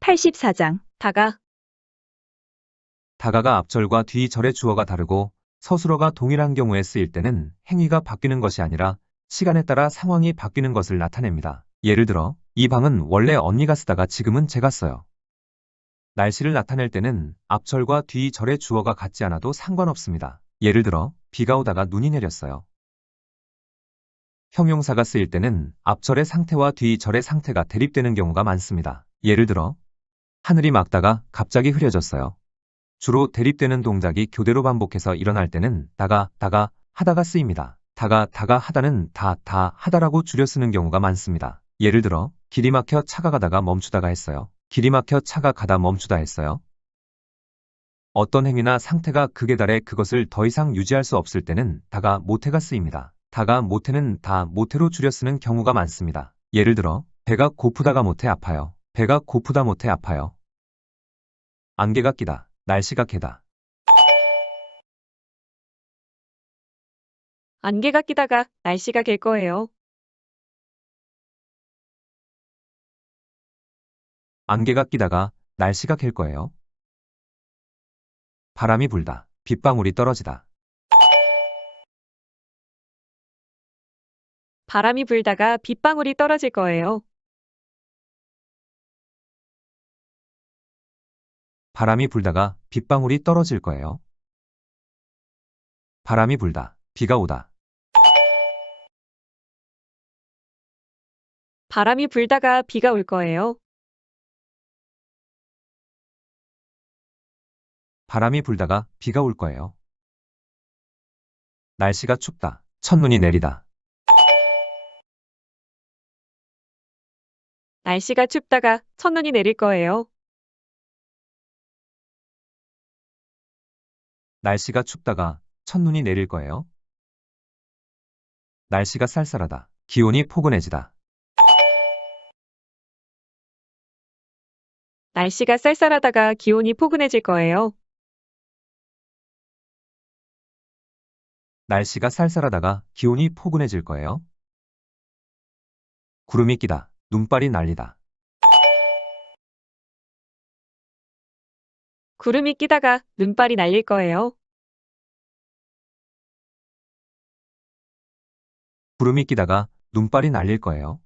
(84장) 다가. 다가가 앞절과 뒤절의 주어가 다르고 서술어가 동일한 경우에 쓰일 때는 행위가 바뀌는 것이 아니라 시간에 따라 상황이 바뀌는 것을 나타냅니다. 예를 들어, 이 방은 원래 언니가 쓰다가 지금은 제가 써요. 날씨를 나타낼 때는 앞절과 뒤절의 주어가 같지 않아도 상관없습니다. 예를 들어, 비가 오다가 눈이 내렸어요. 형용사가 쓰일 때는 앞절의 상태와 뒤절의 상태가 대립되는 경우가 많습니다. 예를 들어, 하늘이 맑다가 갑자기 흐려졌어요. 주로 대립되는 동작이 교대로 반복해서 일어날 때는 다가 하다가 쓰입니다. 다가 하다는 다 하다라고 줄여 쓰는 경우가 많습니다. 예를 들어, 길이 막혀 차가 가다가 멈추다가 했어요. 길이 막혀 차가 가다 멈추다 했어요. 어떤 행위나 상태가 극에 달해 그것을 더 이상 유지할 수 없을 때는 다가 모태가 쓰입니다. 다가 모태는 다 모태로 줄여 쓰는 경우가 많습니다. 예를 들어, 배가 고프다가 모태 아파요. 배가 고프다 모태 아파요. 안개가 끼다, 날씨가 개다. 안개가 끼다가 날씨가 갤 거예요. 안개가 끼다가 날씨가 갤 거예요. 바람이 불다, 빗방울이 떨어지다. 바람이 불다가 빗방울이 떨어질 거예요. 바람이 불다가 빗방울이 떨어질 거예요. 바람이 불다, 비가 오다. 바람이 불다가 비가 올 거예요. 바람이 불다가 비가 올 거예요. 날씨가 춥다, 첫눈이 내리다. 날씨가 춥다가 첫눈이 내릴 거예요. 날씨가 춥다가 첫눈이 내릴 거예요. 날씨가 쌀쌀하다, 기온이 포근해지다. 날씨가 쌀쌀하다가 기온이 포근해질 거예요. 날씨가 쌀쌀하다가 기온이 포근해질 거예요. 구름이 끼다, 눈발이 날리다. 구름이 끼다가 눈발이 날릴 거예요. 구름이 끼다가 눈발이 날릴 거예요.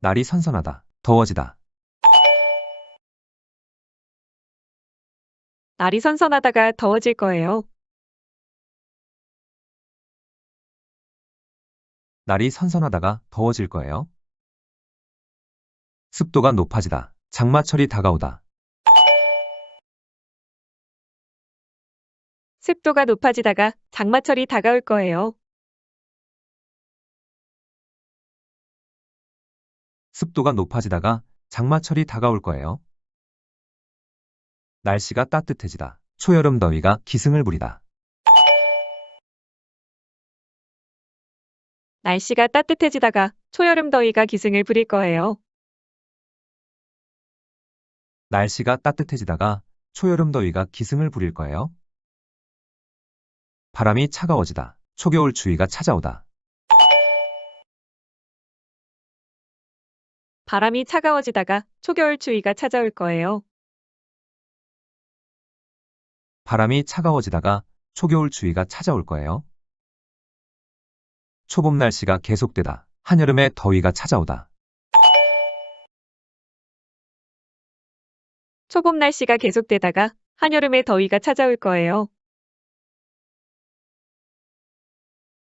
날이 선선하다, 더워지다. 날이 선선하다가 더워질 거예요. 날이 선선하다가 더워질 거예요. 습도가 높아지다, 장마철이 다가오다. 습도가 높아지다가 장마철이 다가올 거예요. 습도가 높아지다가 장마철이 다가올 거예요. 날씨가 따뜻해지다, 초여름 더위가 기승을 부리다. 날씨가 따뜻해지다가 초여름 더위가 기승을 부릴 거예요. 날씨가 따뜻해지다가 초여름 더위가 기승을 부릴 거예요. 바람이 차가워지다, 초겨울 추위가 찾아오다. 바람이 차가워지다가 초겨울 추위가 찾아올 거예요. 바람이 차가워지다가 초겨울 추위가 찾아올 거예요. 초봄 날씨가 계속되다, 한여름의 더위가 찾아오다. 초봄 날씨가 계속되다가 한여름의 더위가 찾아올 거예요.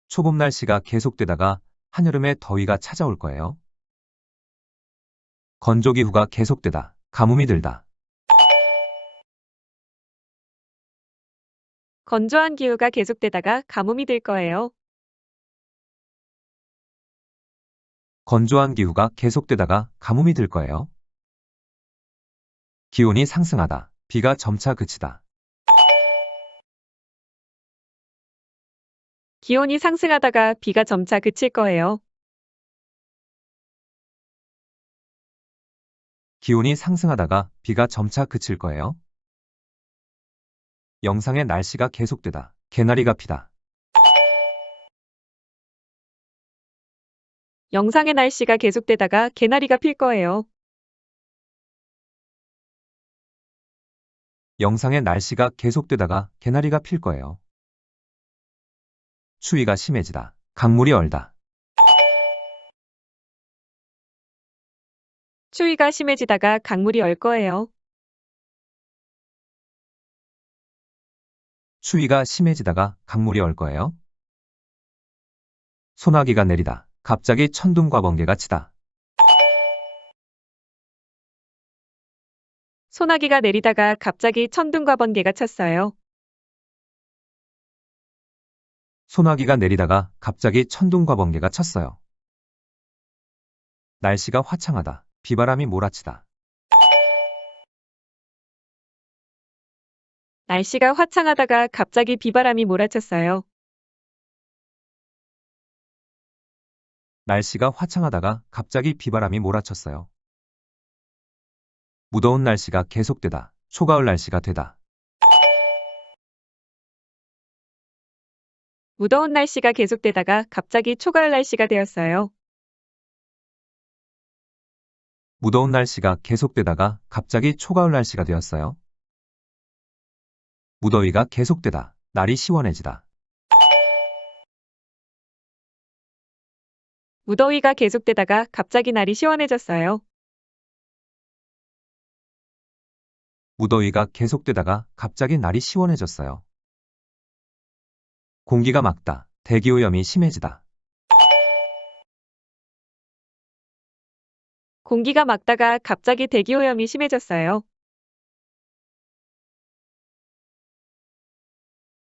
초봄 날씨가 계속되다가 한여름의 더위가 찾아올 거예요. 건조기후가 계속되다, 가뭄이 들다. 건조한 기후가 계속되다가 가뭄이 들 거예요. 건조한 기후가 계속되다가 가뭄이 들 거예요. 기온이 상승하다, 비가 점차 그치다. 기온이 상승하다가 비가 점차 그칠 거예요. 기온이 상승하다가 비가 점차 그칠 거예요. 영상의 날씨가 계속되다, 개나리가 피다. 영상의 날씨가 계속되다가 개나리가 필 거예요. 영상의 날씨가 계속되다가 개나리가 필 거예요. 추위가 심해지다. 강물이 얼다. 추위가 심해지다가 강물이 얼 거예요. 추위가 심해지다가 강물이 얼 거예요. 소나기가 내리다. 갑자기 천둥과 번개가 치다. 소나기가 내리다가 갑자기 천둥과 번개가 쳤어요. 소나기가 내리다가 갑자기 천둥과 번개가 쳤어요. 날씨가 화창하다. 비바람이 몰아치다. 날씨가 화창하다가 갑자기 비바람이 몰아쳤어요. 날씨가 화창하다가 갑자기 비바람이 몰아쳤어요. 무더운 날씨가 계속되다. 초가을 날씨가 되다. 무더운 날씨가 계속되다가 갑자기 초가을 날씨가 되었어요. 무더운 날씨가 계속되다가 갑자기 초가을 날씨가 되었어요. 무더위가 계속되다. 날이 시원해지다. 무더위가 계속되다가 갑자기 날이 시원해졌어요. 무더위가 계속되다가 갑자기 날이 시원해졌어요. 공기가 맑다. 대기오염이 심해지다. 공기가 맑다가 갑자기 대기오염이 심해졌어요.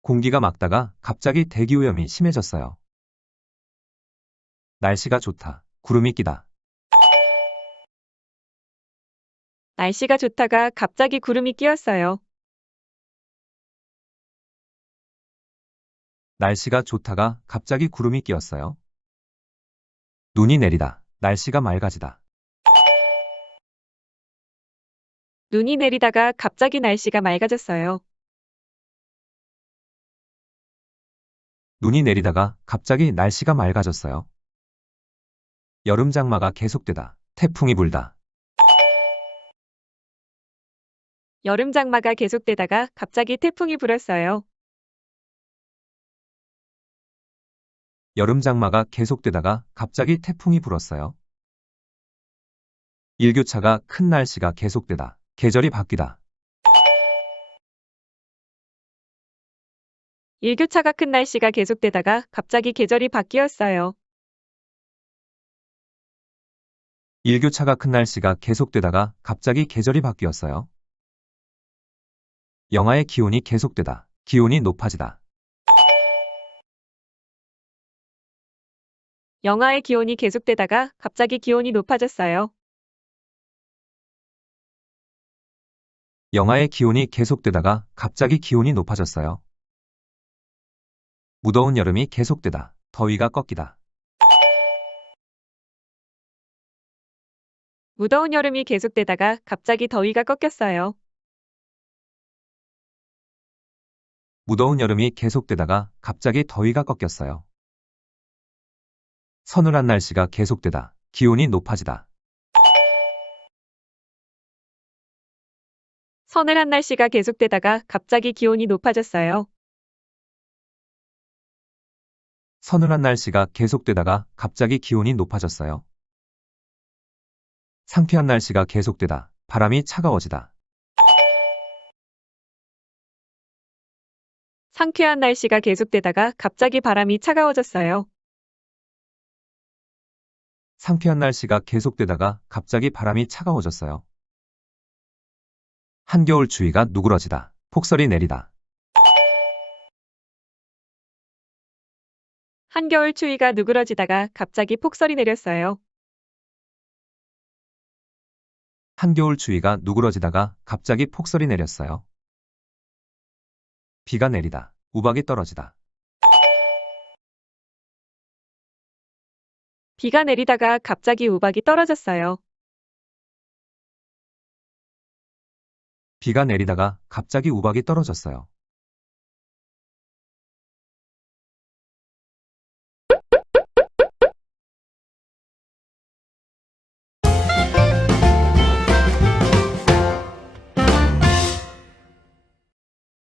공기가 맑다가 갑자기 대기오염이 심해졌어요. 날씨가 좋다. 구름이 끼다. 날씨가 좋다가 갑자기 구름이 끼었어요. 날씨가 좋다가 갑자기 구름이 끼었어요. 눈이 내리다. 날씨가 맑아지다. 눈이 내리다가 갑자기 날씨가 맑아졌어요. 눈이 내리다가 갑자기 날씨가 맑아졌어요. 여름 장마가 계속되다. 태풍이 불다. 여름 장마가 계속되다가 갑자기 태풍이 불었어요. 여름 장마가 계속되다가 갑자기 태풍이 불었어요. 일교차가 큰 날씨가 계속되다. 계절이 바뀌다. 일교차가 큰 날씨가 계속되다가 갑자기 계절이 바뀌었어요. 일교차가 큰 날씨가 계속되다가 갑자기 계절이 바뀌었어요. 영하의 기온이 계속되다. 기온이 높아지다. 영하의 기온이 계속되다가 갑자기 기온이 높아졌어요. 영하의 기온이 계속되다가 갑자기 기온이 높아졌어요. 무더운 여름이 계속되다. 더위가 꺾이다. 무더운 여름이 계속되다가 갑자기 더위가 꺾였어요. 무더운 여름이 계속되다가 갑자기 더위가 꺾였어요. 서늘한 날씨가 계속되다. 기온이 높아지다. 서늘한 날씨가 계속되다가 갑자기 기온이 높아졌어요. 서늘한 날씨가 계속되다가 갑자기 기온이 높아졌어요. 상쾌한 날씨가 계속되다. 바람이 차가워지다. 상쾌한 날씨가 계속되다가 갑자기 바람이 차가워졌어요. 상쾌한 날씨가 계속되다가 갑자기 바람이 차가워졌어요. 한겨울 추위가 누그러지다. 폭설이 내리다. 한겨울 추위가 누그러지다가 갑자기 폭설이 내렸어요. 한겨울 추위가 누그러지다가 갑자기 폭설이 내렸어요. 비가 내리다. 우박이 떨어지다. 비가 내리다가 갑자기 우박이 떨어졌어요. 비가 내리다가 갑자기 우박이 떨어졌어요.